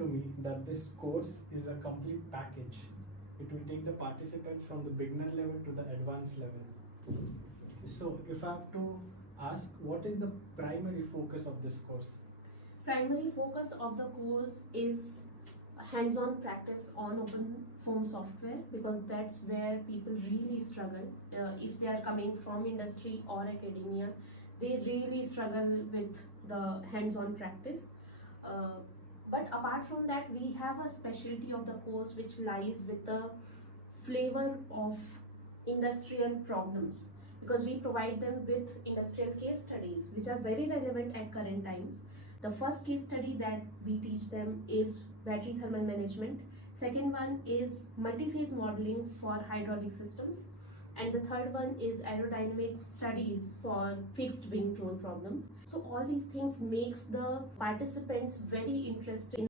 to me that this course is a complete package. It will take the participants from the beginner level to the advanced level. So if I have to ask, what is the primary focus of this course? Primary focus of the course is hands-on practice on OpenFoam software, because that's where people really struggle. If they are coming from industry or academia, they really struggle with the hands-on practice. But apart from that, we have a specialty of the course which lies with the flavor of industrial problems, because we provide them with industrial case studies which are very relevant at current times. The first case study that we teach them is battery thermal management. Second one is multi-phase modeling for hydraulic systems. And the third one is aerodynamic studies for fixed wing drone problems. So all these things makes the participants very interested in